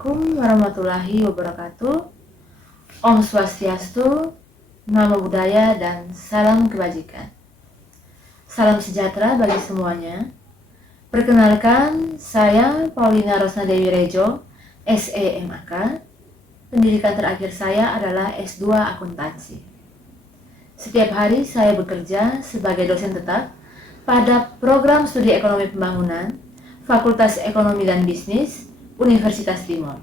Assalamualaikum warahmatullahi wabarakatuh. Om Swastiastu, Namo Buddhaya, dan salam kebajikan. Salam sejahtera bagi semuanya. Perkenalkan, saya Paulina Rosna Dewi Rejo, SEMAK. Pendidikan terakhir saya adalah S2 Akuntansi. Setiap hari saya bekerja sebagai dosen tetap pada program studi ekonomi pembangunan, Fakultas Ekonomi dan Bisnis, Universitas Timur.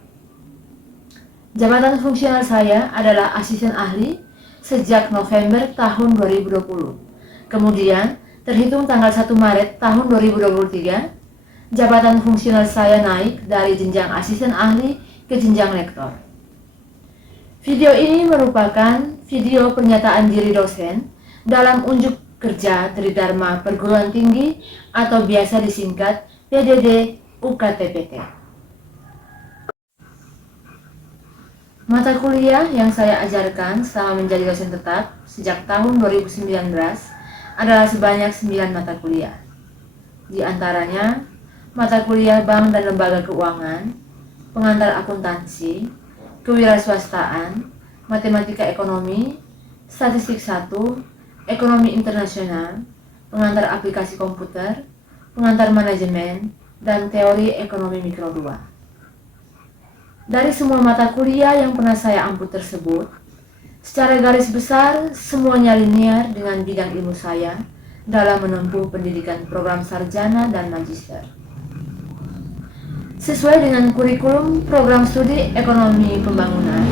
Jabatan fungsional saya adalah asisten ahli sejak November tahun 2020. Kemudian, terhitung tanggal 1 Maret tahun 2023, jabatan fungsional saya naik dari jenjang asisten ahli ke jenjang lektor. Video ini merupakan video pernyataan diri dosen dalam unjuk kerja Tridharma Perguruan Tinggi atau biasa disingkat PDD UKTPT. Mata kuliah yang saya ajarkan selama menjadi dosen tetap sejak tahun 2019 adalah sebanyak 9 mata kuliah. Di antaranya, mata kuliah Bank dan Lembaga Keuangan, Pengantar Akuntansi, Kewirausahaan, Matematika Ekonomi, Statistik 1, Ekonomi Internasional, Pengantar Aplikasi Komputer, Pengantar Manajemen, dan Teori Ekonomi Mikro 2. Dari semua mata kuliah yang pernah saya ampu tersebut, secara garis besar semuanya linear dengan bidang ilmu saya dalam menempuh pendidikan program sarjana dan magister. Sesuai dengan kurikulum program studi ekonomi pembangunan,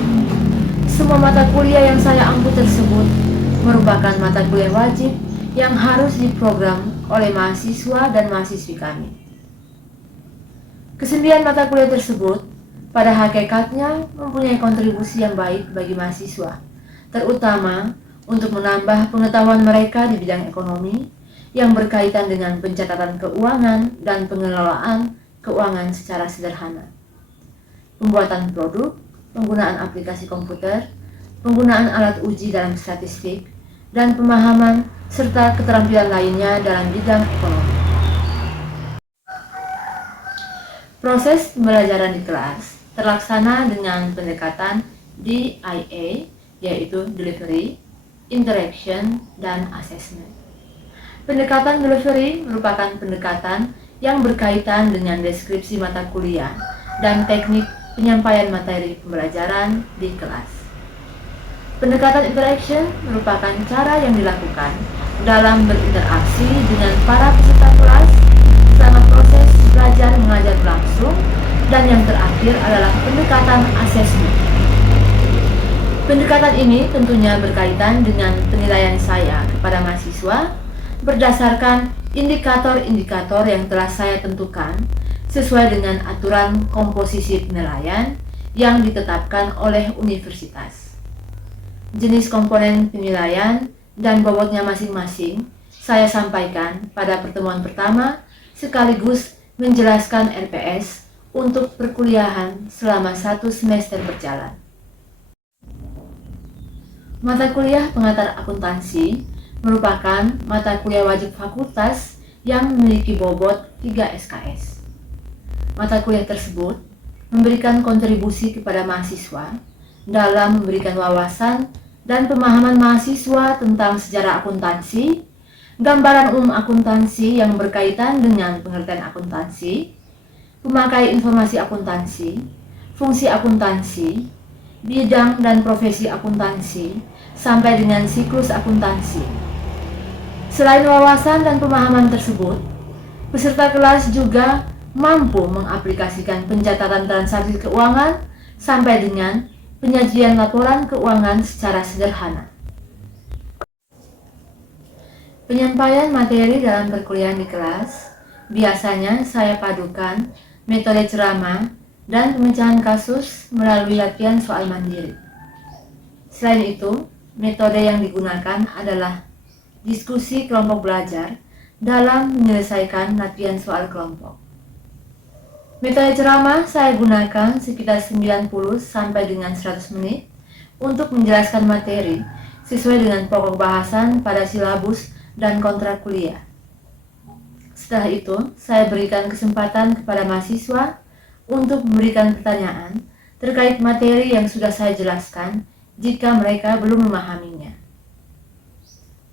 semua mata kuliah yang saya ampu tersebut merupakan mata kuliah wajib yang harus diprogram oleh mahasiswa dan mahasiswi kami. Kesembilan mata kuliah tersebut pada hakikatnya mempunyai kontribusi yang baik bagi mahasiswa, terutama untuk menambah pengetahuan mereka di bidang ekonomi yang berkaitan dengan pencatatan keuangan dan pengelolaan keuangan secara sederhana, pembuatan produk, penggunaan aplikasi komputer, penggunaan alat uji dalam statistik, dan pemahaman serta keterampilan lainnya dalam bidang ekonomi. Proses pembelajaran di kelas terlaksana dengan pendekatan DIA, yaitu Delivery, Interaction, dan Assessment. Pendekatan delivery merupakan pendekatan yang berkaitan dengan deskripsi mata kuliah dan teknik penyampaian materi pembelajaran di kelas. Pendekatan interaction merupakan cara yang dilakukan dalam berinteraksi dengan para peserta kelas selama proses belajar mengajar berlangsung, dan yang terakhir adalah pendekatan assessment. Pendekatan ini tentunya berkaitan dengan penilaian saya kepada mahasiswa berdasarkan indikator-indikator yang telah saya tentukan sesuai dengan aturan komposisi penilaian yang ditetapkan oleh universitas. Jenis komponen penilaian dan bobotnya masing-masing saya sampaikan pada pertemuan pertama sekaligus menjelaskan RPS untuk perkuliahan selama 1 semester berjalan. Mata kuliah Pengantar Akuntansi merupakan mata kuliah wajib fakultas yang memiliki bobot 3 SKS. Mata kuliah tersebut memberikan kontribusi kepada mahasiswa dalam memberikan wawasan dan pemahaman mahasiswa tentang sejarah akuntansi, gambaran umum akuntansi yang berkaitan dengan pengertian akuntansi, pemakai informasi akuntansi, fungsi akuntansi, bidang dan profesi akuntansi, sampai dengan siklus akuntansi. Selain wawasan dan pemahaman tersebut, peserta kelas juga mampu mengaplikasikan pencatatan transaksi keuangan sampai dengan penyajian laporan keuangan secara sederhana. Penyampaian materi dalam perkuliahan di kelas biasanya saya padukan metode ceramah dan pemecahan kasus melalui latihan soal mandiri. Selain itu, metode yang digunakan adalah diskusi kelompok belajar dalam menyelesaikan latihan soal kelompok. Metode ceramah saya gunakan sekitar 90 sampai dengan 100 menit untuk menjelaskan materi sesuai dengan pokok bahasan pada silabus dan kontrak kuliah. Setelah itu, saya berikan kesempatan kepada mahasiswa untuk memberikan pertanyaan terkait materi yang sudah saya jelaskan jika mereka belum memahaminya.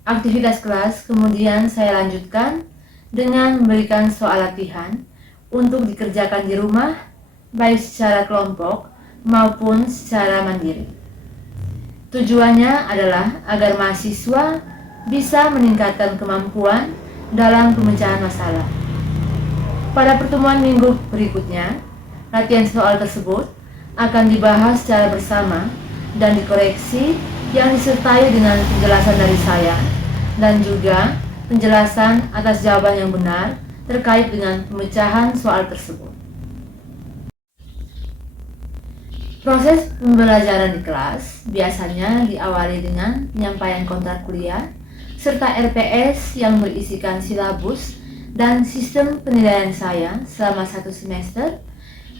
Aktivitas kelas kemudian saya lanjutkan dengan memberikan soal latihan untuk dikerjakan di rumah, baik secara kelompok maupun secara mandiri. Tujuannya adalah agar mahasiswa bisa meningkatkan kemampuan dalam pemecahan masalah. Pada pertemuan minggu berikutnya, latihan soal tersebut akan dibahas secara bersama dan dikoreksi yang disertai dengan penjelasan dari saya dan juga penjelasan atas jawaban yang benar terkait dengan pemecahan soal tersebut. Proses pembelajaran di kelas biasanya diawali dengan penyampaian kontrak kuliah serta RPS yang berisikan silabus dan sistem penilaian saya selama 1 semester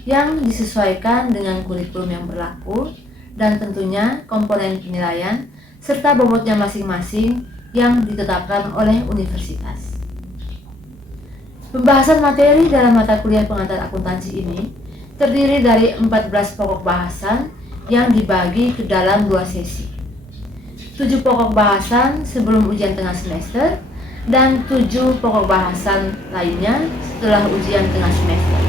yang disesuaikan dengan kurikulum yang berlaku dan tentunya komponen penilaian serta bobotnya masing-masing yang ditetapkan oleh universitas. Pembahasan materi dalam mata kuliah pengantar akuntansi ini terdiri dari 14 pokok bahasan yang dibagi ke dalam 2 sesi. 7 pokok bahasan sebelum ujian tengah semester dan 7 pokok bahasan lainnya setelah ujian tengah semester.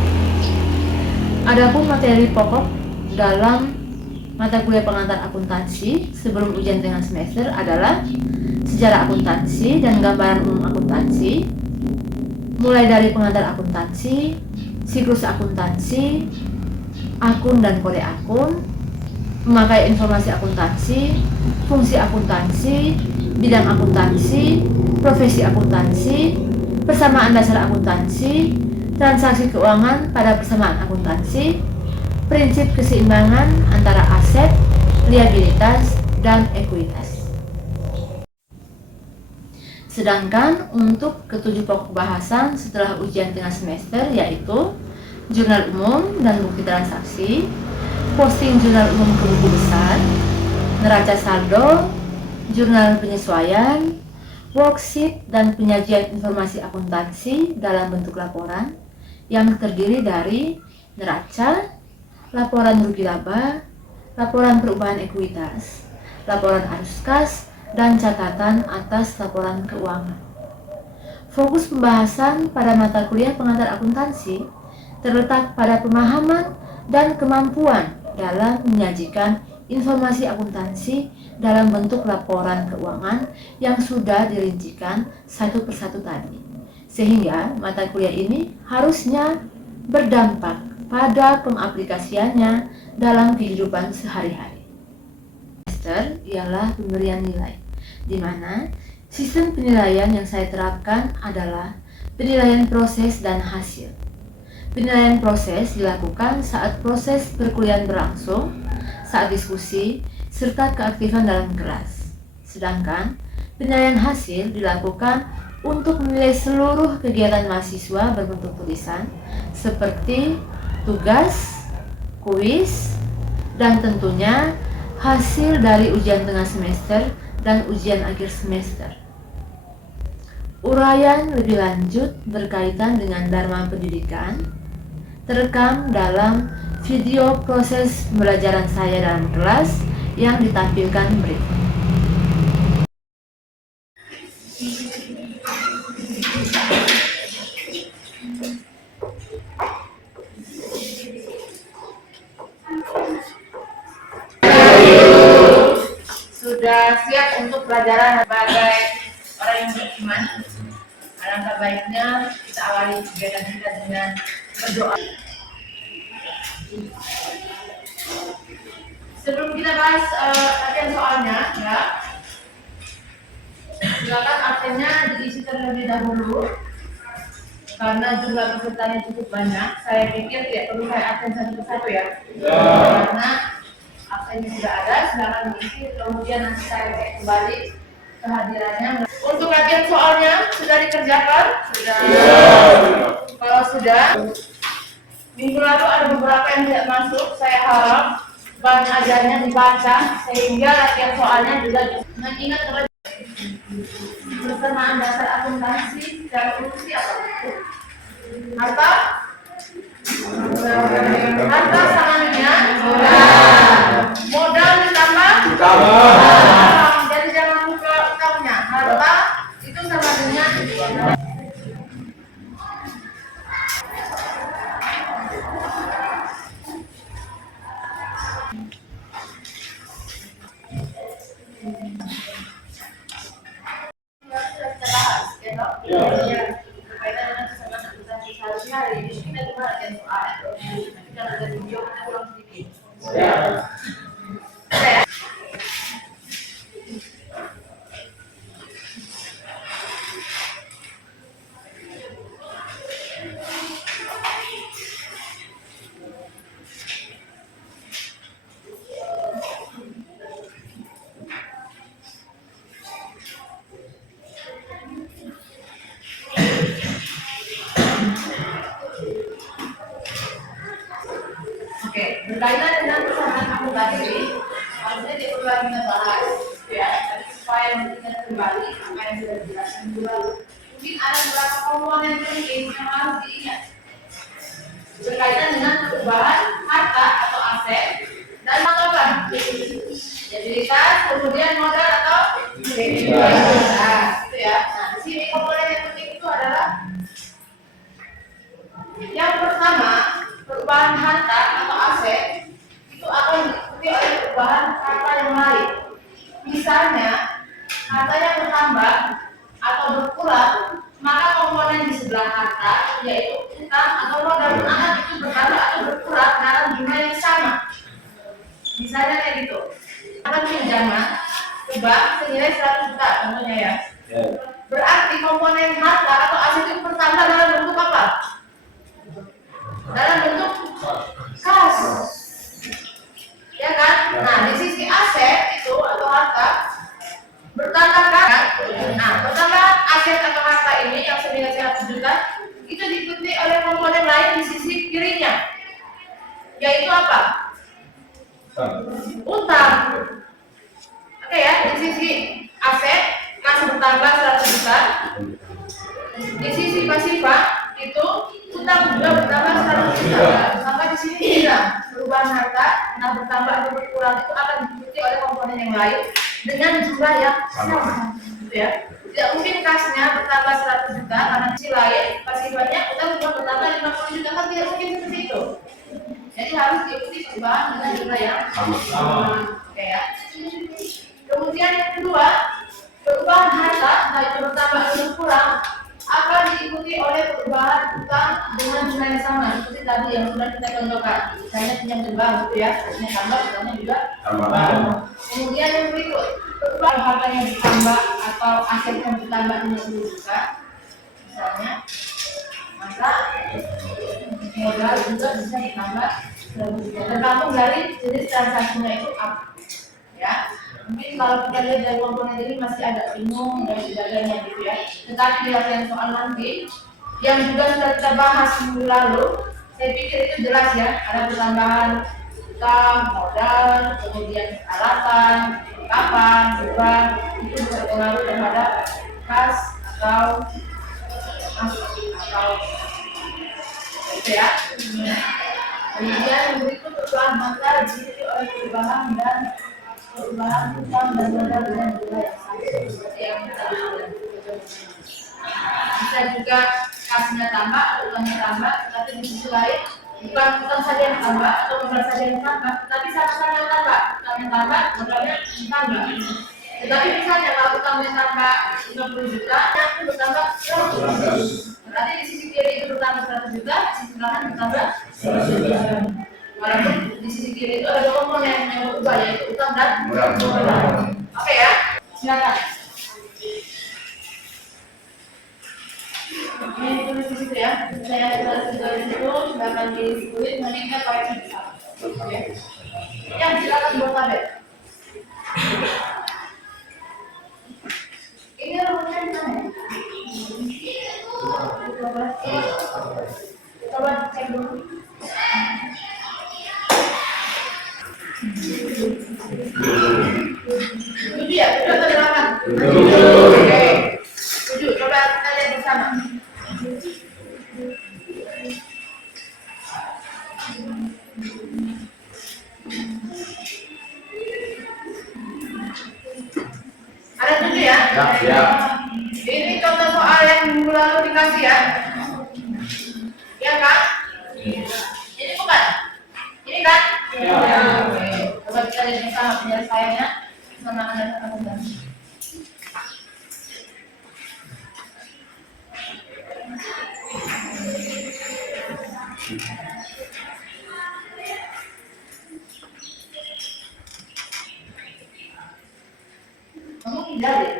Adapun materi pokok dalam mata kuliah pengantar akuntansi sebelum ujian tengah semester adalah sejarah akuntansi dan gambaran umum akuntansi, mulai dari pengantar akuntansi, siklus akuntansi, akun dan kode akun, memakai informasi akuntansi, fungsi akuntansi, bidang akuntansi, profesi akuntansi, persamaan dasar akuntansi, transaksi keuangan pada persamaan akuntansi, prinsip keseimbangan antara aset, liabilitas, dan ekuitas. Sedangkan untuk ketujuh pokok bahasan setelah ujian tengah semester yaitu jurnal umum dan bukti transaksi, posting jurnal umum ke buku besar, neraca saldo, jurnal penyesuaian, worksheet dan penyajian informasi akuntansi dalam bentuk laporan yang terdiri dari neraca, laporan rugi laba, laporan perubahan ekuitas, laporan arus kas, dan catatan atas laporan keuangan. Fokus pembahasan pada mata kuliah pengantar akuntansi terletak pada pemahaman dan kemampuan dalam menyajikan informasi akuntansi dalam bentuk laporan keuangan yang sudah dirincikan satu persatu tadi. Sehingga mata kuliah ini harusnya berdampak pada pengaplikasiannya dalam kehidupan sehari-hari. Semester ialah pemberian nilai, di mana sistem penilaian yang saya terapkan adalah penilaian proses dan hasil. Penilaian proses dilakukan saat proses perkuliahan berlangsung, saat diskusi, serta keaktifan dalam kelas. Sedangkan penilaian hasil dilakukan untuk menilai seluruh kegiatan mahasiswa berbentuk tulisan seperti tugas, kuis, dan tentunya hasil dari ujian tengah semester dan ujian akhir semester. Uraian lebih lanjut berkaitan dengan Dharma Pendidikan terekam dalam video proses pembelajaran saya dalam kelas yang ditampilkan berikut. Sudah siap untuk pelajaran sebagai orang yang beriman. Alangkah baiknya kita awali kegiatan kita dengan berdoa. Sebelum kita bahas latihan soalnya, ya, silakan absennya diisi terlebih dahulu. Karena jumlah pesertanya cukup banyak, saya pikir tidak perlu saya absen satu persatu ya. Karena absennya sudah ada, silakan diisi, kemudian nanti saya cek kembali kehadirannya. Untuk latihan soalnya sudah dikerjakan? Sudah. Kalau sudah, minggu lalu ada beberapa yang tidak masuk. Saya harap bahan ajarnya dibaca sehingga latihan soalnya juga mengingat persamaan dasar akuntansi secara fungsi apa? Harta, Harta sama dengan modal ditambah jadi jangan lupa utangnya. Harta itu sama dengan berkaitan dengan persamaan akuntansi, maksudnya di perlu lagi kita bahas, ya, supaya mengingat kembali apa yang sudah dijelaskan dulu. Mungkin ada beberapa komponen penting yang harus diingat berkaitan dengan perubahan harta atau aset dan apa? Likuiditas, kemudian modal atau nah, itu ya. Nah, di sini komponen yang penting itu adalah yang pertama, perubahan harta atau aset itu akan diikuti oleh perubahan harta yang lain. Misalnya, hartanya bertambah atau berkurang, maka komponen di sebelah harta, yaitu utang atau modal akan itu bertambah atau berkurang dalam jumlah yang sama. Misalnya kayak gitu, akan pinjaman ke bank senilai 100 juta, contohnya ya. Berarti komponen harta atau aset itu bertambah dalam bentuk apa? Dalam bentuk kas, ya kan? Nah, di sisi aset itu atau harta bertambah kan? Nah, bertambah aset atau harta ini yang senilai 100 juta itu diikuti oleh komponen lain di sisi kirinya, yaitu apa? Utang. Oke ya, di sisi aset kas bertambah 100 juta, di sisi pasifa itu utang juga bertambah 100 juta. Maka di sini tidak perubahan harta, nah bertambah atau berkurang itu akan diikuti oleh komponen yang lain dengan jumlah yang sama, gitu ya. Tidak mungkin kasnya bertambah 100 juta karena di sisi lain pasifanya utang juga bertambah 50 juta, kan tidak mungkin seperti itu. Jadi harus diikuti perubahan dengan jumlah yang sama. Oke ya. Kemudian yang kedua, perubahan harta, nah itu bertambah atau berkurang akan diikuti oleh perubahan utang dengan jumlah yang sama seperti tadi yang sudah kita contohkan. Misalnya pinjam ke bank, gitu ya, harusnya tambah, utangnya juga tambah. Kemudian yang berikut, perubahan hartanya ditambah atau asetnya bertambah 50 juta, misalnya, maka modal juga bisa ditambah 100 juta. Tergantung dari jenis transaksinya itu apa, ya. Mungkin kalau kita lihat dari komponen ini masih agak bingung dan sebagainya gitu ya. Tetapi di latihan soal nanti yang juga sudah kita bahas minggu lalu, saya pikir itu jelas ya. Ada pertambahan utang, modal, kemudian peralatan, kapan, beban itu berpengaruh terhadap kas atau itu ya. Kemudian yang berikut perubahan modal diikuti oleh perubahan dan perubahan utang dan modal dengan jumlah yang sama seperti yang kita lihat. Bisa juga kasnya tambah atau utangnya tambah, tapi di sisi lain bukan utang saja yang tambah atau modal saja yang tambah, tapi sama-sama yang tambah, utangnya tambah, modalnya tambah. Tetapi misalnya kalau utangnya tambah 50 juta, itu bertambah 100. Berarti di sisi kiri itu bertambah 100 juta, di sisi kanan bertambah 100 juta. Walaupun di sisi kiri itu ada dua komponen yang berubah, yaitu utang dan modal. Oke ya, silakan. Ini tulis di situ ya. Saya tulis di situ, silakan ditulis nanti kita pakai bisa. Oke. Yang silakan buat tabel. Ini rumusnya di mana? Coba cek dulu. Tujuh ya, sudah terjelasan. Oke, tujuh. Coba kita lihat bersama. kasih ya. Ya kan? Ini bukan? Ini kan? Ya. Oke. Coba kita lihat bersama penyelesaiannya. Sama Anda. Kamu tidak deh.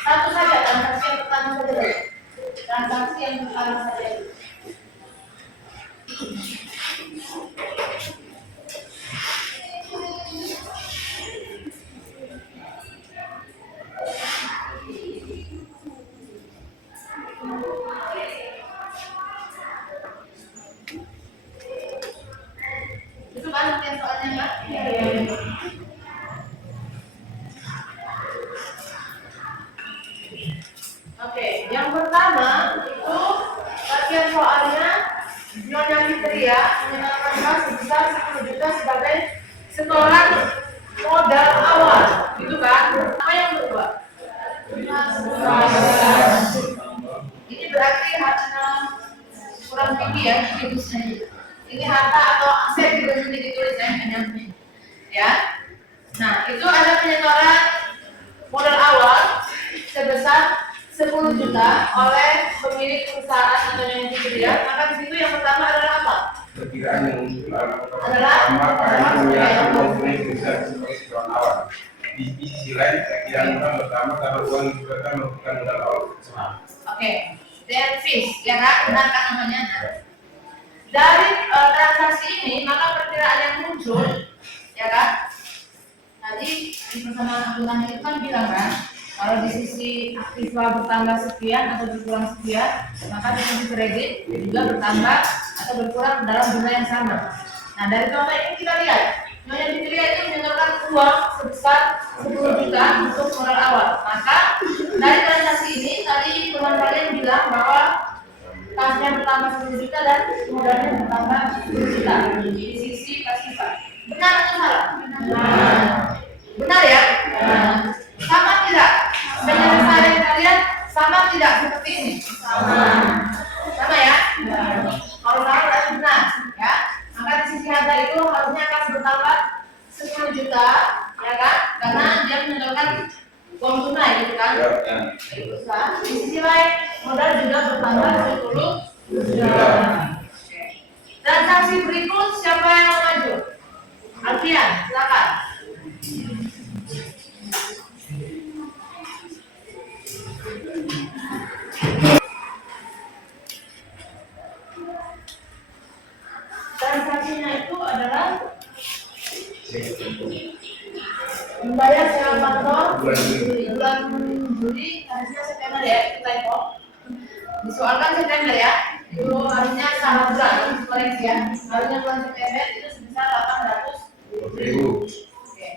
Satu saja transaksi yang pertama saja. Transaksi yang pertama saja. Itu kan yang soalnya kan? Oke, yang pertama itu bagian soalnya Nyonya Fitria menyatakan bank sebesar 10 juta sebagai setoran modal awal, gitu kan? Apa yang berubah? Ini berarti harta kurang tinggi ya, ini harta atau aset juga nanti ditulis ya. Nah, itu ada penyetoran modal awal sebesar 10 juta oleh pemilik perusahaan atau yang Fitria. Maka di situ yang pertama adalah apa? Perkiraan yang adalah menyatakan komponen besar sebagai setoran awal. Di sisi lain, perkiraan orang pertama karena uang yang digunakan merupakan modal awal. Oke, then fees, ya kan? Benar kan namanya? Dari transaksi ini, maka perkiraan yang muncul, ya kan? Tadi di persamaan akuntan itu kan bilang kan, kalau di sisi aktiva bertambah sekian atau berkurang sekian, maka di sisi kredit juga bertambah atau berkurang dalam jumlah yang sama. Nah, dari contoh ini kita lihat, Nyonya Fitria itu menyetorkan uang sebesar 10 juta untuk modal awal. Maka dari transaksi ini tadi teman kalian bilang bahwa kasnya bertambah 10 juta dan modalnya bertambah 10 juta di sisi aktiva. Benar atau salah? Benar ya? Sama tidak? Penyelesaian kalian sama tidak seperti ini? Sama ya? Kalau sama berarti benar ya. Maka di sisi harga itu harusnya akan bertambah 10 juta, ya kan? Karena dia menyetorkan uang tunai, gitu kan? Di sisi lain modal juga bertambah 10 juta. Transaksi berikut siapa yang mau maju? Alfian, silakan. Transaksinya itu adalah membayar sewa kantor bulan Juli, harusnya September ya, itu typo. Disoalkan September ya, itu harusnya salah bulan, koreksi ya. Harusnya bulan September itu sebesar 800.000. Oke.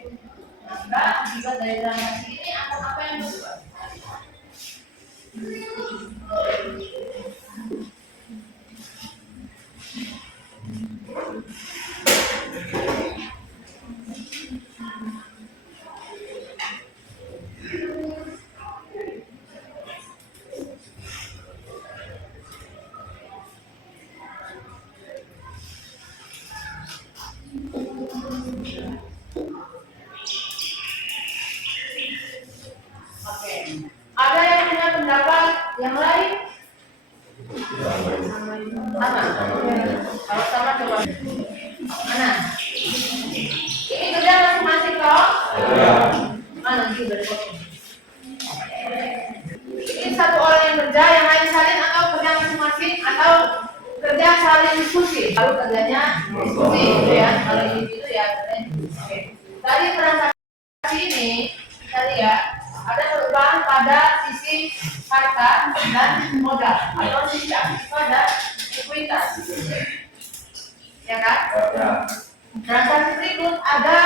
Maka akibat dari transaksi ini apa yang berubah? Oke. Ada yang punya pendapat yang lain? Sama. Kalau sama coba. Mana? Ini kerja masing-masing kok? Mana itu dari kok? Ini satu orang yang kerja, yang lain salin atau kerja masing-masing atau kerja saling diskusi? Kalau kerjanya diskusi, gitu ya. Kalau individu ya. Oke. Dari transaksi ini, kita lihat ada perubahan pada sisi harta dan modal atau sisi aktif dan ekuitas, ya kan? Transaksi berikut ada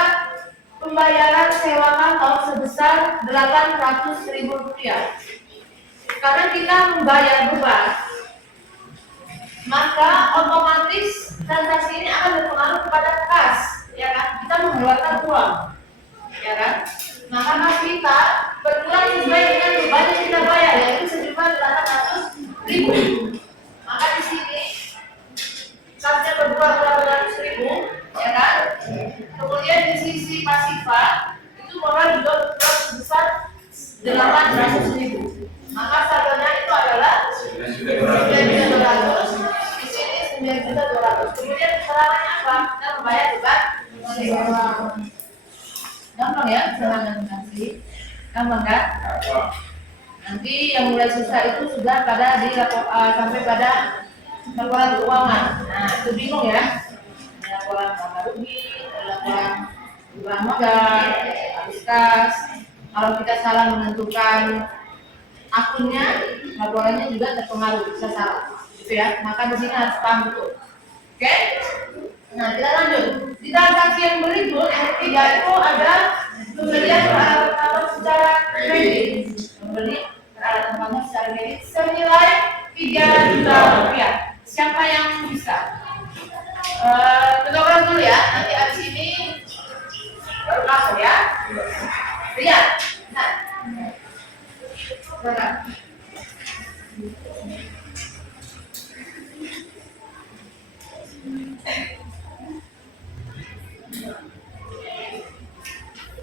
pembayaran sewa kantor sebesar 800.000 rupiah. Karena kita membayar beban, maka otomatis transaksi ini akan berpengaruh kepada kas, ya kan? Kita mengeluarkan uang, ya kan? Maka kas kita berkurang sesuai dengan beban yang kita bayar, yaitu sejumlah 800.000. Maka di sini kasnya berkurang 800.000, ya kan? Kemudian di sisi pasifa itu modal juga berkurang sebesar 800.000. Maka saldonya itu adalah 9.200. Di sini 9.200. Kemudian kesalahannya apa? Kita membayar beban. Gampang ya, kesalahan nanti. Gampang kan? Nanti yang mulai susah itu sudah pada di sampai pada laporan keuangan. Nah, itu bingung ya. Laporan laba rugi, laporan perubahan modal, habis kas. Kalau kita salah menentukan akunnya, laporannya juga terpengaruh, bisa salah, gitu ya. Maka di sini harus paham betul. Oke? Nah, kita lanjut. Di transaksi yang berikut, yang ketiga itu ada pembelian peralatan kantor secara kredit. Membeli peralatan kantor secara kredit senilai 3 juta rupiah. Siapa yang bisa? Kita dulu ya. Nanti abis ini baru langsung ya. Lihat. Nah.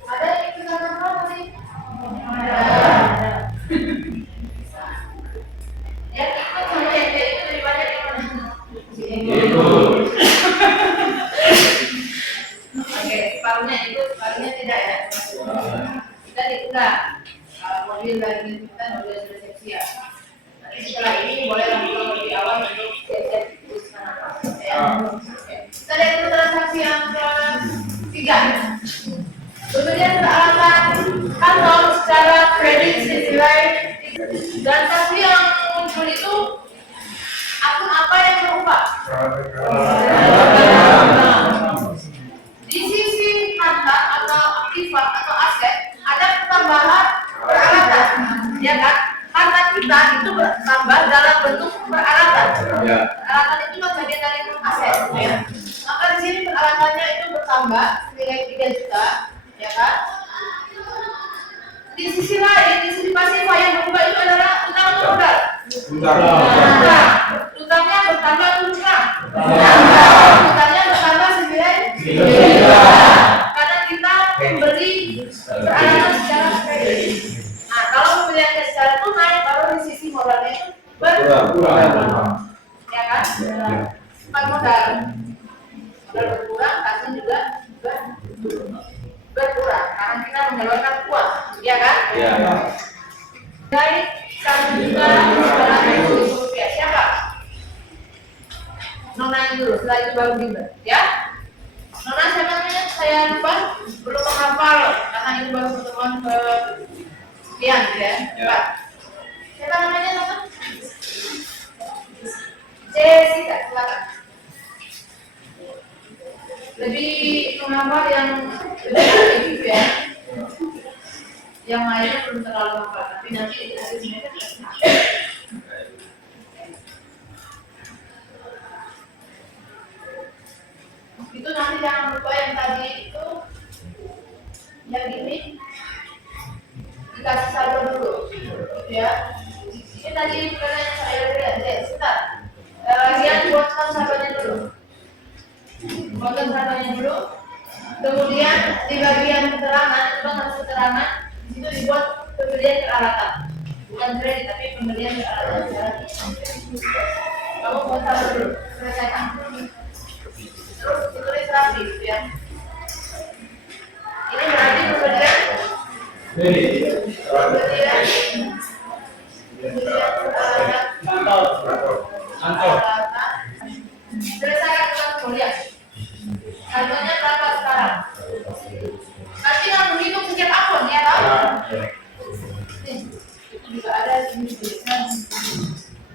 Ada yang ikut apa nih? Ada. Yang ikut sama yang tidak ikut lebih banyak yang mana? Ikut. Oke, separuhnya ikut, separuhnya tidak ya. Kita diulang. Mobil dari kita sudah siap siap. Nanti setelah ini boleh langsung lebih awal untuk siap-siap teruskan apa. Kita lihat dulu transaksi yang ketiga. Kemudian peralatan kantor secara kredit senilai. Transaksi yang muncul itu akun apa yang berubah? Di sisi harta atau aktiva atau aset ada pertambahan peralatan, ya kan? Harta kita itu bertambah dalam bentuk peralatan. Peralatan itu bagian dari aset, ya. Maka di sini peralatannya itu bertambah senilai 3 juta, ya kan? Di sisi lain, di sisi pasifa yang berubah itu adalah utang atau modal. Utangnya bertambah atau berkurang? Utangnya bertambah senilai 3 juta. Karena kita membeli peralatan secara kredit. Nah, kalau pembeliannya secara tunai, baru di sisi modalnya itu berkurang. Ya kan? Bukan modal. Modal berkurang, kasnya juga berkurang. Karena kita mengeluarkan uang, ya kan? Iya. Dari 1.200.000 rupiah. Siapa? Nona dulu, setelah itu baru Bima, ya? Nona siapa namanya? Saya lupa, belum menghafal karena ini baru pertemuan ke sekian, ya? Pak. Siapa namanya, Nona? Jessica, silakan. Lebih menghafal yang lebih aktif ya. Yang lainnya belum terlalu hafal, tapi nanti dikasih sedikit. Itu nanti jangan lupa yang tadi itu, yang ini dikasih saldo dulu, ya. Ini tadi bukan yang saya lihat, sebentar. Bagian buatkan saldonya dulu. Buatkan saldonya dulu. Kemudian di bagian keterangan, itu harus keterangan. Di situ dibuat pembelian peralatan, bukan kredit tapi pembelian peralatan. Kamu buat saldo dulu, selesaikan. Terus ditulis rapi, gitu ya. Ini berarti pembelian peralatan. Selesaikan dengan kemudian. Saldonya berapa sekarang? Nanti kamu hitung setiap akun, ya kan? Itu juga ada di sini.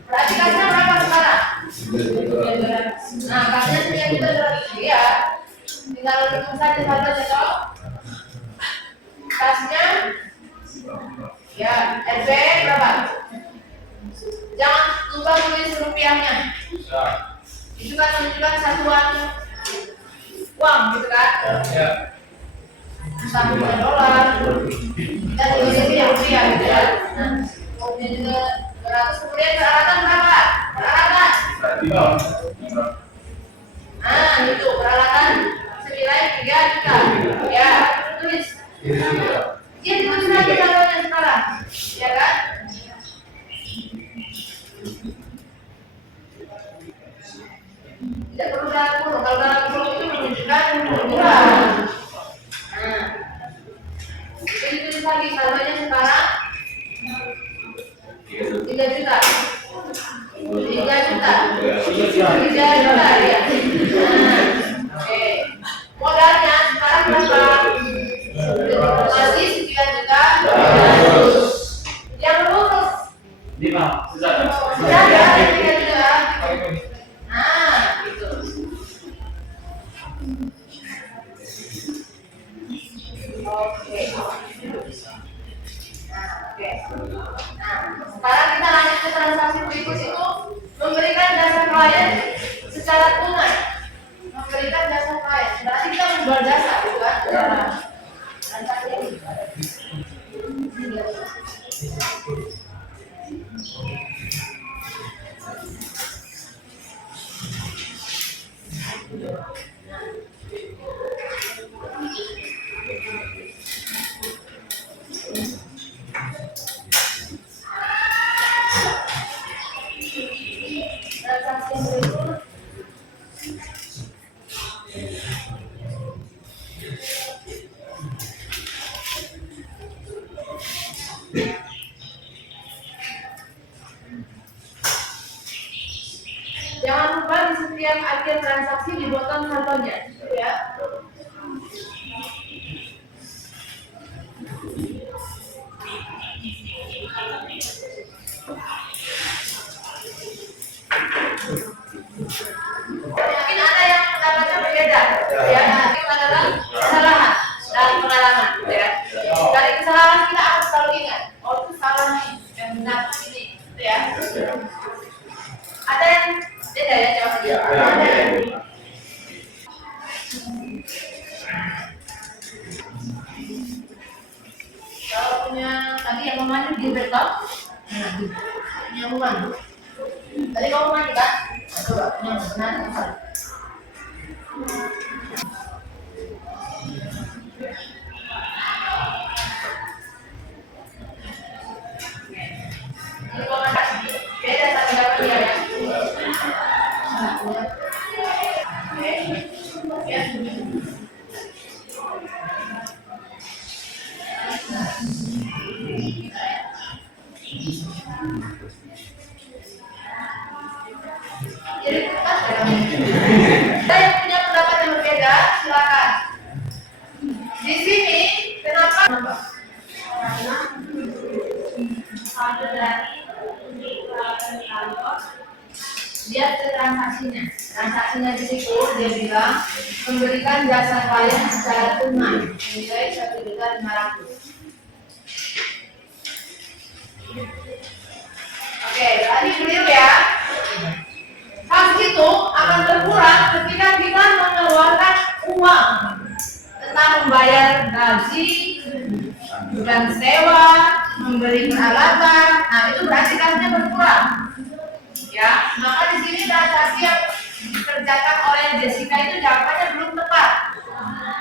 Berarti kasnya berapa sekarang? Nah, kasnya punya kita berarti ya. Tinggal hitung saja saldonya toh. Kasnya ya, RB berapa? Jangan lupa tulis rupiahnya. Itu kan menunjukkan satuan uang gitu kan? Ya. Satu dolar. Dan Indonesia rupiah gitu ya. Nah, kemudian juga 200. Kemudian peralatan berapa? Peralatan. Nah, itu peralatan senilai 3 juta. Ya, tulis. Dia tulis lagi saldonya sekarang, ya kan? Tidak perlu dalam kurung. Kalau dalam kurung itu menunjukkan murah. Nah, jadi tulis lagi saldonya sekarang 3 juta. 3 juta. 3 juta ya. Nah, oke. Modalnya sekarang berapa? Masih 9 juta. Yang lurus. 5. Sudah ada 3 juta. Nah, gitu. Oke. Nah, oke. Nah, sekarang kita lanjut ke transaksi berikut itu memberikan jasa klien secara tunai. Memberikan jasa klien. Berarti kita menjual jasa, bukan? Transaksi ini. Transaksi berikut. Jangan lupa di setiap akhir transaksi dipotong saldonya, ya. Mungkin ada yang pendapatnya berbeda, ya. Itu adalah kesalahan dari pengalaman, ya. Dari kesalahan kita akan selalu ingat, oh itu salah nih, yang benar ini, gitu ya. Ada yang beda ya jawabannya? Ada yang kalau punya tadi yang memandu di laptop, yang memandu. Tadi kamu mandi kan? Coba yang benar apa? Ini kalau ada beda tapi dapat dia ya. Oke. Ya. Jadi kita ada yang punya pendapat yang berbeda, silakan. Di sini kenapa? Karena saldo dari lihat ke transaksinya. Transaksinya di situ dia bilang memberikan jasa klien secara tunai nilai 1.500.000. Oke, tadi clear ya. Hal itu akan berkurang ketika kita mengeluarkan uang tentang membayar gaji, dan sewa, membeli peralatan. Nah, itu berarti kasnya berkurang. Ya, maka di sini transaksi yang dikerjakan oleh Jessica itu jawabannya belum tepat.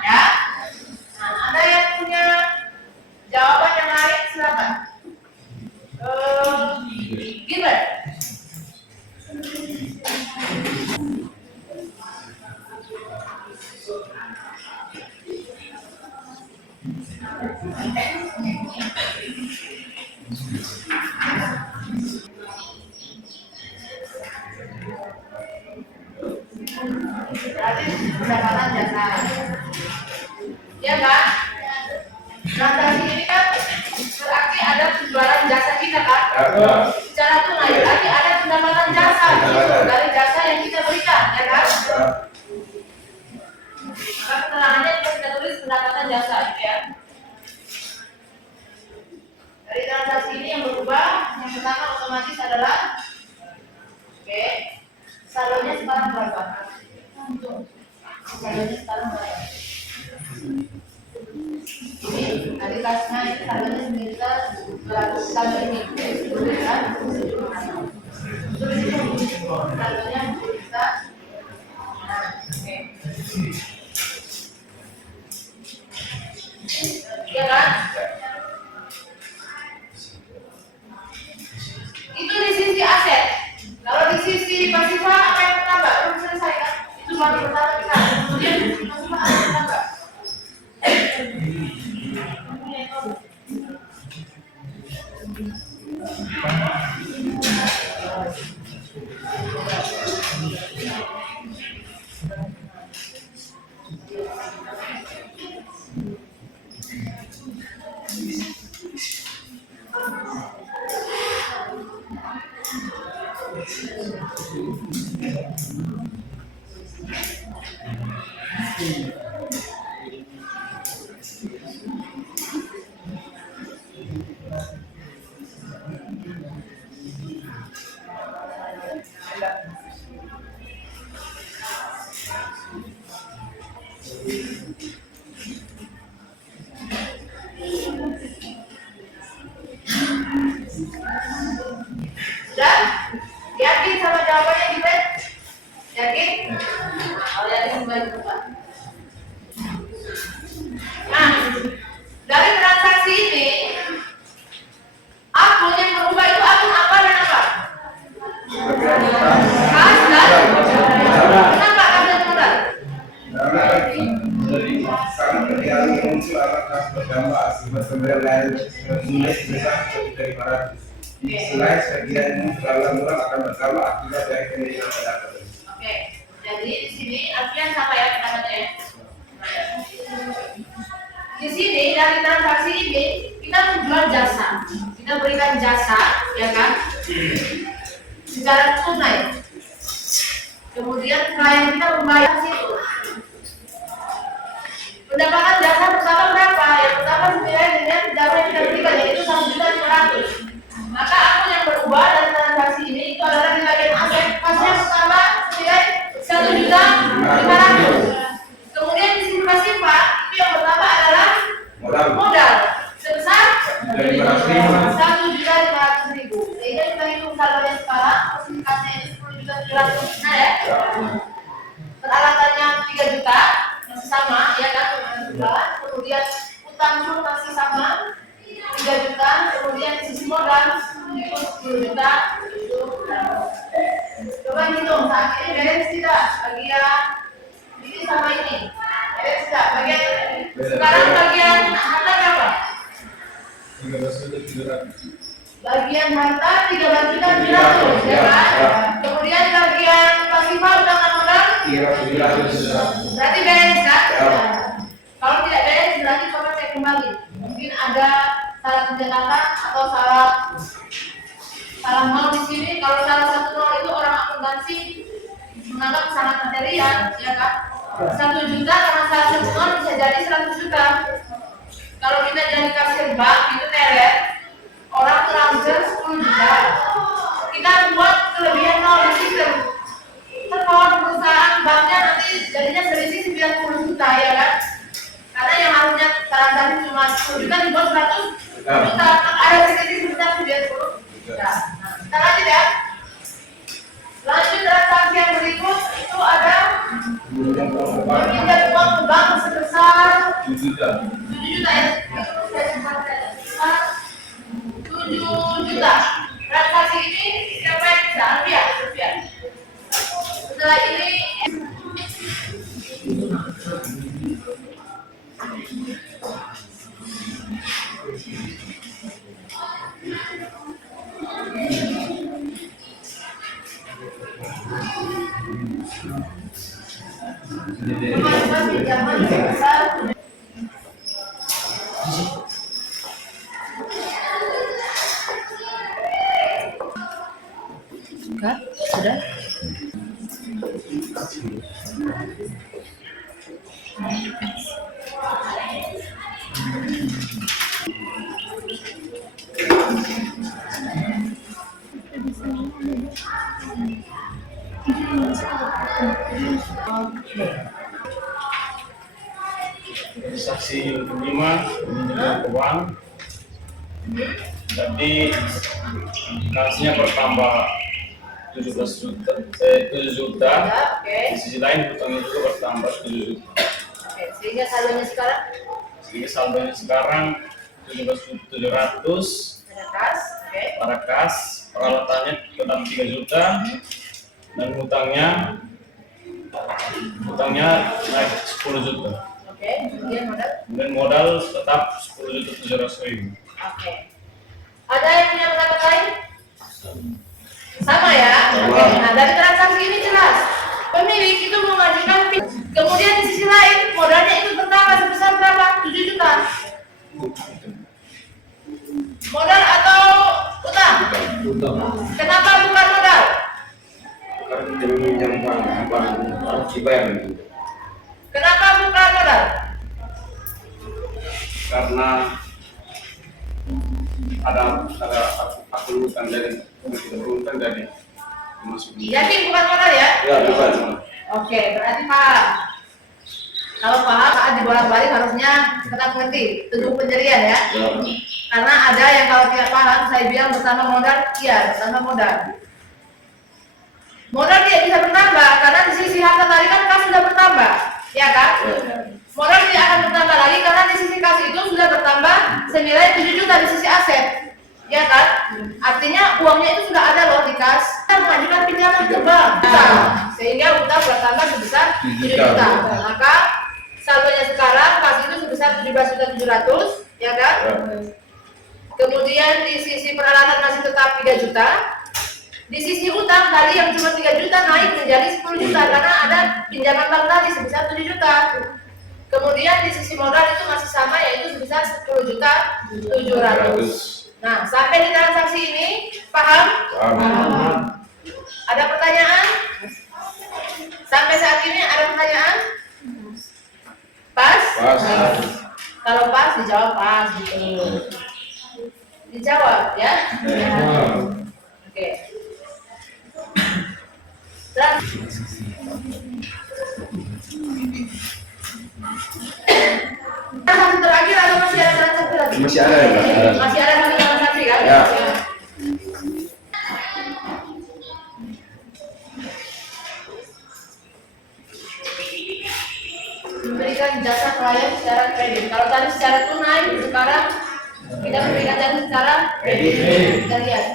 Ya. Nah, ada yang punya jawaban yang lain silakan. Gilbert. Berarti pendapatan jasa, ya kan? Transaksi ini kan berarti ada penjualan jasa kita kan? Secara tunai berarti ada pendapatan jasa gitu, dari jasa yang kita berikan, ya kan? Maka keterangannya kita tulis pendapatan jasa, ya. Dari transaksi ini yang berubah, yang pertama otomatis adalah saldonya sekarang berapa? Saldonya sekarang berapa? Ini adik kelasnya itu saldonya 900, saldo ini 10 juta. Saldonya 10 juta. Oke. Iya kan? Itu di sisi aset. Kalau di sisi pasifa apa yang bertambah? Belum selesai kan? Itu baru pertama kita. Kemudian di sisi pasifa apa yang bertambah? Sudah? Yakin sama jawabannya juga? Yakin? Nah, kalau yakin kembali buka. Nah, dari transaksi ini, akun yang berubah itu akun apa dan apa? Kas dan kenapa kas dan modal? Karena dari sekarang ketika muncul atas berdampak akibat pembelian mulai sebesar dari 500. Selain sebagian dalam murah akan bertambah akibat dari kenaikan pendapatan. Oke, jadi di sini artinya sama ya pendapatnya. Di sini dari transaksi ini kita menjual jasa, kita berikan jasa, ya kan? Secara tunai. Kemudian klien kita membayar situ. Pendapatan jasa pertama berapa? Yang pertama senilai dengan jasa yang kita berikan yaitu 1.500.000. Maka akun yang berubah dari transaksi ini itu adalah di bagian aset. Kasnya pertama senilai 1.500.000. Kemudian di sisi pasifa itu yang pertama adalah modal sebesar 1.500.000. Sehingga kita hitung saldonya sekarang, posisi kasnya itu 10.700.000 ya. Peralatannya 3 juta, masih sama ya kan? Kemudian utang pun masih sama 3 juta, kemudian di sisi modal itu 10 juta. Coba hitung saat ini balance tidak bagian ini sama ini. Balance tidak bagian sekarang bagian harta berapa? 13.700. Bagian harta 13.700 ya kan? Kemudian bagian pasifa utang dan modal 3.700. berarti balance kan? Kalau tidak balance berarti coba cek kembali. Mungkin ada salah pencatatan atau salah nol di sini. Kalau salah satu nol itu orang akuntansi menganggap sangat material, ya kan? 1 juta karena salah satu nol bisa jadi 100 juta. Kalau kita jadi kasir bank itu teler, orang transfer 10 juta. Kita buat kelebihan nol di sistem. Kalau perusahaan banknya nanti jadinya selisih 90 juta, ya kan? Karena yang harusnya transaksi cuma 10 juta dibuat 100 juta, maka ada selisih sebesar 90 juta. Nah, kita lanjut ya. Lanjut transaksi yang berikut itu ada meminjam uang ke bank sebesar 7 juta ya. 7 juta. Transaksi ini siapa yang bisa? Rupiah. Setelah ini pinjaman sebesar sudah. Saksi yang kelima menyebut uang, jadi nasinya bertambah 17 juta, 7 juta. Di sisi lain hutangnya juga bertambah 7 juta. Sehingga saldonya sekarang Sehingga saldonya sekarang 17.700. ada kas, Para kas, peralatannya tetap 3 juta dan hutangnya naik 10 juta. Kemudian modal tetap 10.700.000. Ada yang punya pendapat lain? Sama ya? Sama. Nah, dari transaksi ini jelas pemilik itu mengajukan kemudian di sisi lain modalnya itu bertambah sebesar berapa? 7 juta. Modal atau utang? Kenapa bukan modal? Karena dia meminjamkan harus dibayar gitu. Kenapa bukan modal? Karena ada akulutan dari masuk. Yakin bukan modal ya? Ya, bukan. Oke, berarti paham. Kalau paham, saat dibolak-balik harusnya tetap ngerti tujuh penjerian ya. Ya. Karena ada yang kalau tidak paham, saya bilang bersama modal, iya bersama modal. Modal tidak bisa bertambah karena di sisi harta tadi kan kas sudah bertambah, ya kan? Modal tidak akan bertambah lagi karena di sisi kas itu sudah bertambah senilai 7 juta di sisi aset, ya kan? Artinya uangnya itu sudah ada loh di kas. Kita mengajukan pinjaman ke bank, sehingga utang bertambah sebesar 7 juta. Maka saldonya sekarang kas itu sebesar 17.700.000, ya kan? Kemudian di sisi peralatan masih tetap 3 juta. Di sisi utang tadi yang cuma 3 juta naik menjadi 10 juta karena ada pinjaman bank tadi sebesar 7 juta. Kemudian di sisi modal itu masih sama yaitu sebesar 10.700.000. Nah, sampai di transaksi ini paham? Paham. Ada pertanyaan? Sampai saat ini ada pertanyaan? Pas? Pas. Kalau pas dijawab pas gitu. Dijawab ya? Oke. Transaksi terakhir atau masih ada transaksi lagi? Masih ada ya? Masih ada satu transaksi kan? Ya. Memberikan jasa klien secara kredit. Kalau tadi secara tunai, sekarang kita memberikan jasa secara kredit. Kita lihat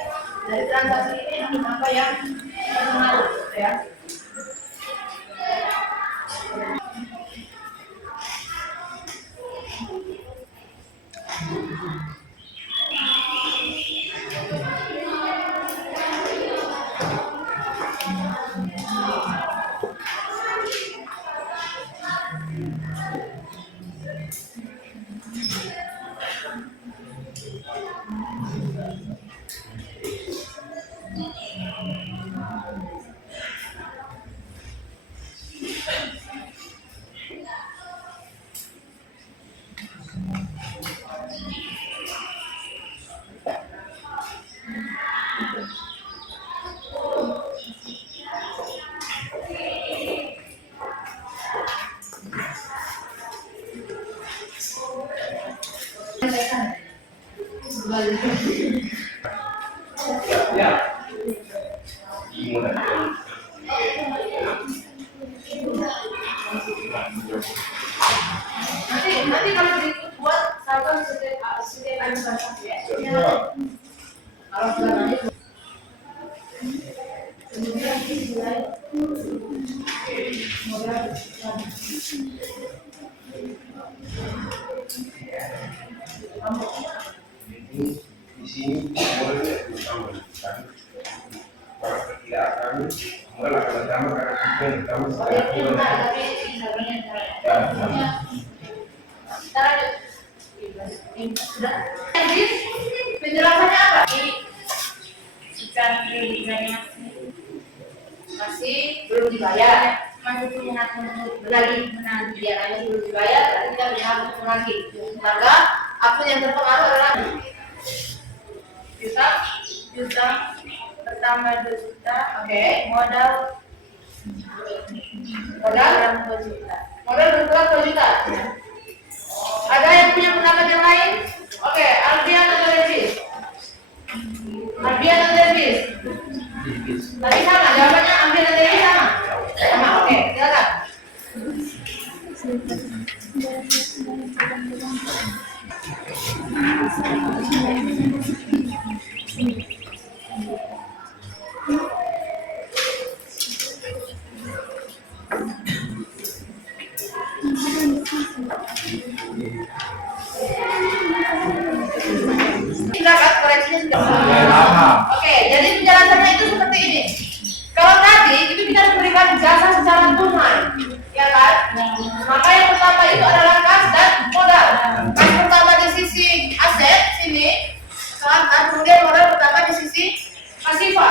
dari transaksi ini apa yang terpengaruh ya. Ya. Gimana? Nanti kalau berikut buat saldo setiap ada transaksi ya. Kalau sudah nanti kemudian mulai modal Di sini modalnya utama kan. Para perkiraan modal akan bertambah karena kita yang pertama tapi saldonya sudah. Penjelasannya apa? Secara kreditnya Masih belum dibayar. masih punya hak untuk Menagih. menagih. Dia hanya belum dibayar, berarti kita punya hak untuk menagih. Maka akun yang terpengaruh adalah juta. Juta pertama 2 juta, Oke. modal Modal 2 juta. Modal berkurang 2 juta. Ada yang punya pendapat yang lain? Oke, Albian atau Levis? Albian atau Levis? Tadi sama, jawabannya Albian atau Levis sama? Sama, oke, silakan. Silakan, koreksinya sudah. Oke, jadi penjelasannya itu seperti ini. Kalau tadi itu kita memberikan jasa secara tunai, ya kan? Maka yang pertama itu adalah kas dan modal. Kas pertama di sisi aset sini, selatan, kemudian modal pertama di sisi pasifa.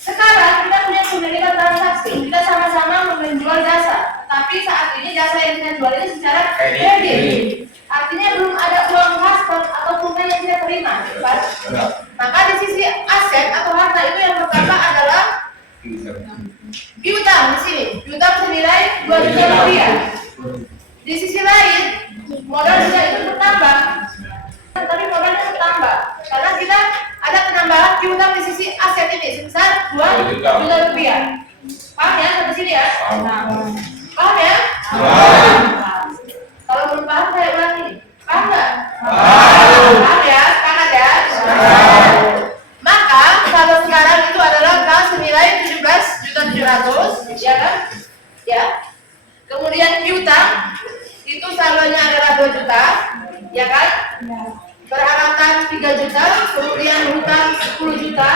Sekarang kita punya pemilikan transaksi, kita sama-sama menjual jasa, tapi saat ini jasa yang kita jual ini secara kredit. Artinya belum ada uang khas atau tunai yang kita terima, kan? Maka di sisi aset atau harta itu yang pertama adalah piutang di sini. Piutang senilai 2 juta rupiah. Di sisi lain, modal juga itu bertambah. Tapi modalnya bertambah karena kita ada penambahan piutang di sisi aset ini sebesar 2 juta rupiah. Paham ya sampai sini ya? Paham ya? Kalau belum paham saya ulangi. Paham nggak? Paham ya? Sepakat ya? Maka kalau sekarang itu adalah kas senilai 17.700.000, ya kan? Ya. Kemudian piutang itu saldonya adalah 2 juta, ya kan? Peralatan 3 juta, kemudian hutang 10 juta,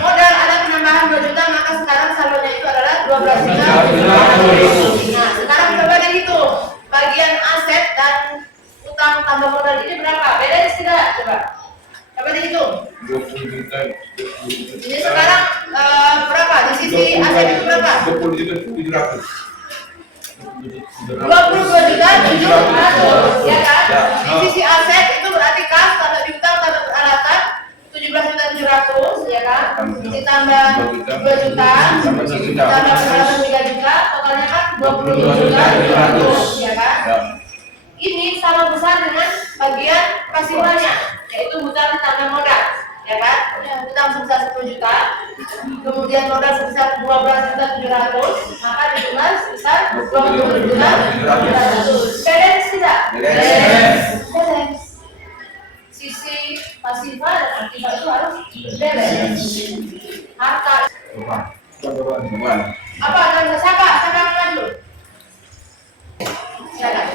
modal ada penambahan 2 juta, maka sekarang saldonya itu adalah 12 juta. Nah, sekarang coba dihitung bagian aset dan utang tambah modal ini berapa? Bedanya tidak? Coba dihitung. 20 juta. Ini sekarang berapa? Di sisi aset itu berapa? 20 juta 700. 22.700.000, ya kan? Di sisi aset itu berarti kas tambah piutang tambah peralatan 17.700.000, ya kan? Ditambah 2 juta, tambah peralatan 3 juta, totalnya kan 22.700.000, ya kan? Ini sama besar dengan bagian pasifanya, yaitu hutang ditambah modal, ya kan? Hutang sebesar 10 juta, kemudian modal sebesar 12.700.000, maka dijumlah sebesar 20.700.000. Beres tidak? Beres. Sisi pasifa dan aktiva itu harus beres. Harta. Apa? Siapa yang maju? Silakan.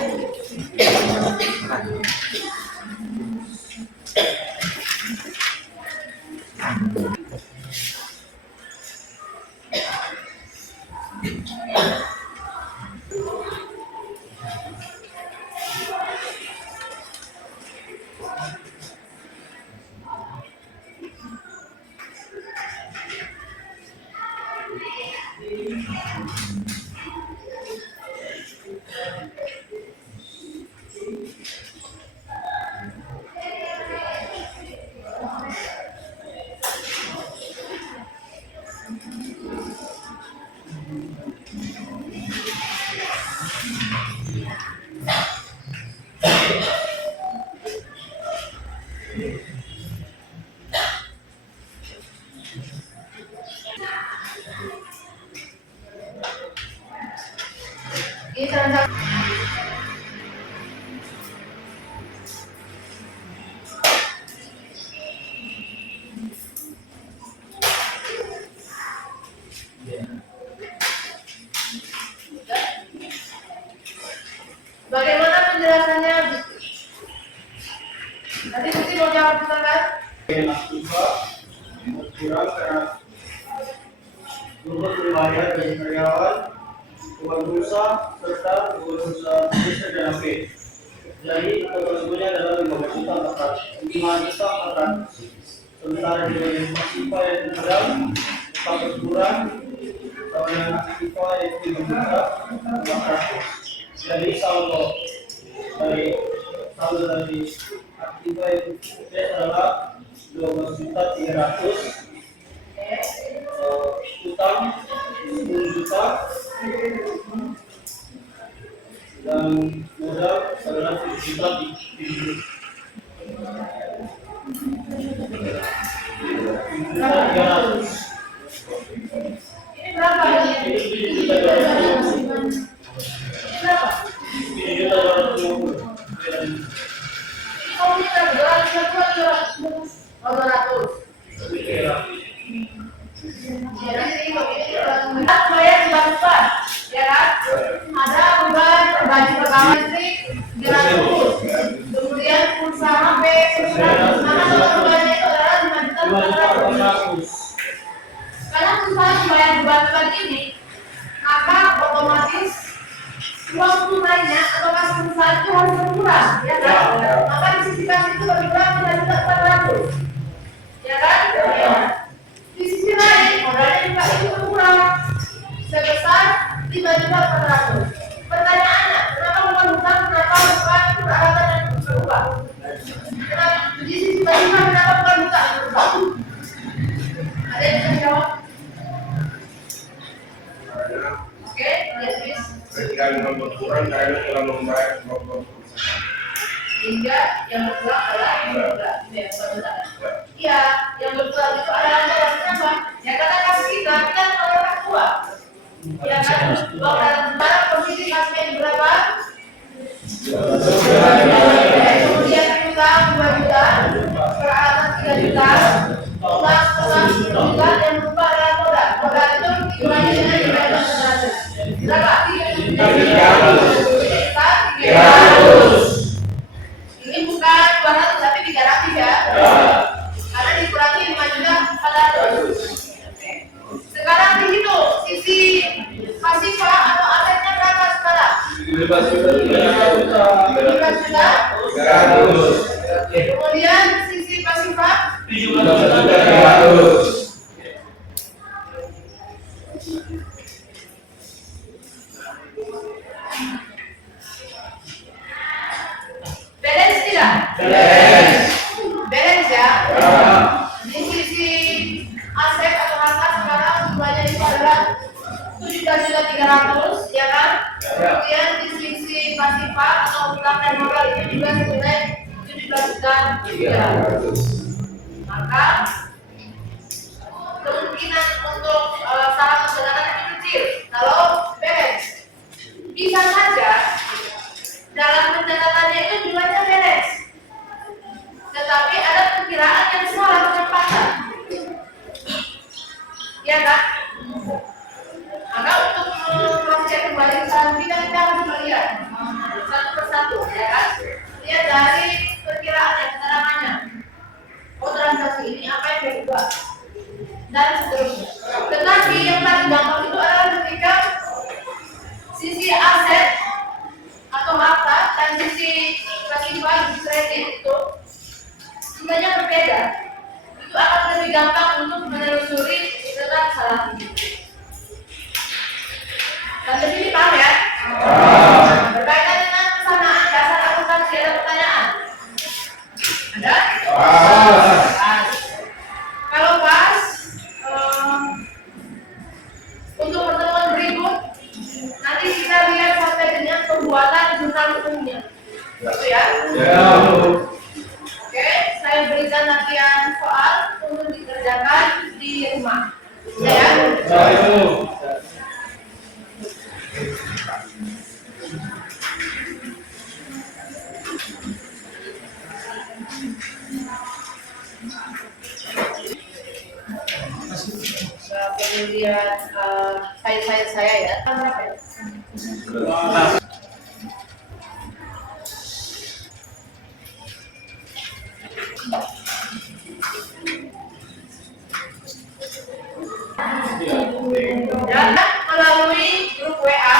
Ini transaksi. Bagaimana penjelasannya? Nanti Susi mau jawab kita kan? kurang karena lupa membayar dari karyawan, uang bursa serta uang bursa register dan AP. Jadi total semuanya adalah 5.400. Sementara di bagian pasifa yang modal tetap berkurang, tawaran aktiva yaitu 5.400. Jadi saldo dari aktiva itu adalah 12.300. Utang Pasifah dan modal adalah 7.300.000. Ini berapa ini? Ini berapa? Oh, ini kan 200. Oh, 200. Ya, ini bayar beban, ya kan? Ada beban baju pegawai listrik 300, kemudian pulsa HP, mana kalau bebannya itu adalah 5.400. Karena susah membayar beban ini, maka otomatis uang tunainya atau kas perusahaan itu harus berkurang, ya kan? Maka di sisi kas itu berkurang 5.400, ya kan? Di sisi lain, modalnya juga itu berkurang sebesar 5.400. Pertanyaannya, kenapa bukan hutang, kenapa bukan peralatan dan berubah? Di sisi lain, kenapa bukan hutang berubah? Ada yang bisa jawab? Oke, lihat please. Ketika berkurang karena telah membayar Hingga yang berkurang adalah iya, yang berkurang itu adalah apa? Ya karena kasih kita kan orang tua. Ya kan? Uang dalam barang posisi kasihnya berapa? Kemudian utang 2 juta, peralatan 3 juta, utang 10 juta, dan lupa adalah modal. Modal itu dimulai dengan dibayar 100. Berapa? 300. Ini bukan 200 tapi 300 ya. Karena dikurangi 5.400. Sekarang dihitung sisi pasifah atau asetnya berapa sekarang? 15 juta. Kemudian sisi pasifah 17.300. balance tidak? Balance ya. Di sisi aset atau harta sekarang jumlahnya itu adalah 17.300, ya kan? Kemudian di sisi pasifah atau utang dan modal itu juga senilai 17.300. Maka kemungkinan untuk salah menggunakan itu kecil kalau balance. Bisa saja dalam pencatatannya itu jumlahnya beres, tetapi ada perkiraan yang salah penempatan, ya kan? Maka untuk mengecek kembali kesalahan kita harus melihat satu persatu, ya kan? Lihat dari perkiraannya, keterangannya. Oh, transaksi ini apa yang berubah dan seterusnya. Tetapi yang paling gampang itu adalah ketika sisi aset atau harta dan sisi pasifah di kredit itu sebenarnya berbeda. Itu akan lebih gampang untuk menelusuri tentang salah ini. Sampai sini paham ya? Berkaitan dengan kesamaan dasar akuntansi ada pertanyaan? Ada? Pas. Kalau pas, untuk pertemuan berikut nanti kita lihat sampai dengan pembuatan jurnal umumnya. Gitu ya? Oke, saya berikan latihan soal untuk dikerjakan di rumah. Ya? Kemudian saya ya. Dan melalui grup WA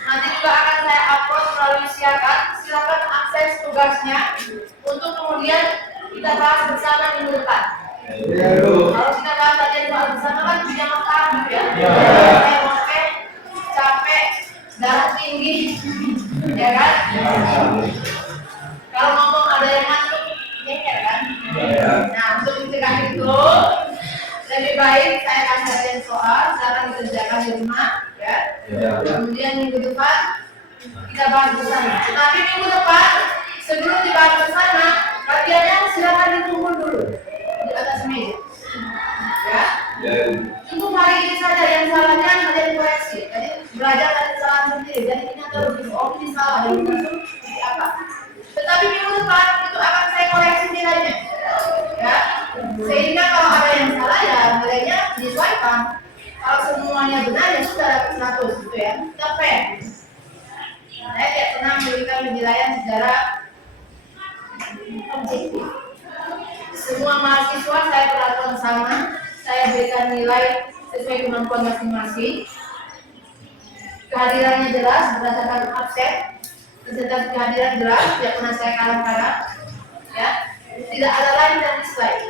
nanti juga akan saya upload melalui siaran. Silakan akses tugasnya untuk kemudian kita bahas bersama minggu depan. Kalau kita bahas latihan soal bersama kan jangan tahan ya. Saya capek, darah tinggi, ya kan? Kalau ngomong ada yang masuk, ya kan? Nah, untuk mencegah itu lebih baik saya kasih harian soal sekarang dikerjakan di rumah, ya. Kemudian minggu depan kita bahas bersama. Tetapi minggu depan sebelum dibahas bersama, kajiannya silakan dikumpul dulu di atas meja. Ya. Untuk hari ini saja yang salahnya kalian koreksi. Jadi belajar dari kesalahan sendiri. Jadi ini harus ini salah yang maksud seperti apa. Tetapi minggu depan itu akan saya koreksi nilainya. Ya. Sehingga kalau ada yang salah ya nilainya disesuaikan. Kalau semuanya benar ya sudah dapat 100 gitu ya. Kita fair. Saya tidak pernah memberikan penilaian secara objektif. Semua mahasiswa saya perlakukan sama. Saya berikan nilai sesuai kemampuan masing-masing. Kehadirannya jelas berdasarkan absen, kehadiran jelas, tidak pernah saya kalah-kalah. Ya, tidak ada lain dan dislike.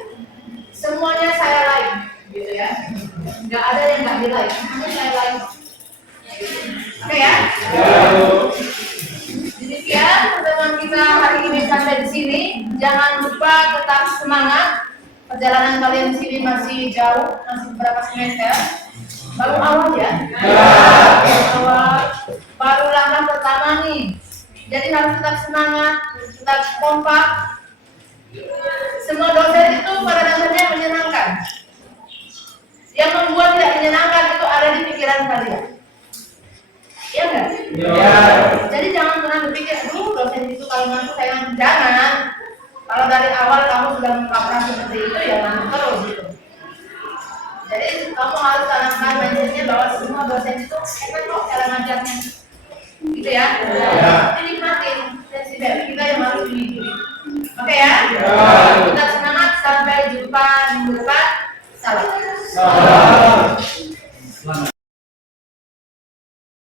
Semuanya saya like, gitu ya. Nggak ada yang nggak di like, semuanya saya like. Oke ya? Demikian pertemuan kita hari ini sampai di sini. Jangan lupa tetap semangat. Perjalanan kalian di sini masih jauh, masih beberapa semester. Baru awal ya? Baru awal, baru langkah pertama nih. Jadi harus tetap semangat, tetap kompak. Semua dosen itu pada dasarnya menyenangkan. Yang membuat tidak menyenangkan itu ada di pikiran kalian. Iya enggak? Iya. Jadi jangan pernah berpikir, dosen itu kalau ngantuk saya ngantuk. Jangan. Kalau dari awal kamu sudah mengungkapkan seperti itu ya ngantuk terus gitu. Jadi kamu harus tanamkan mindsetnya bahwa semua dosen itu enak kok cara ngajarnya. Gitu ya? Jadi nikmatin. Kita yang harus diikuti. Oke ya?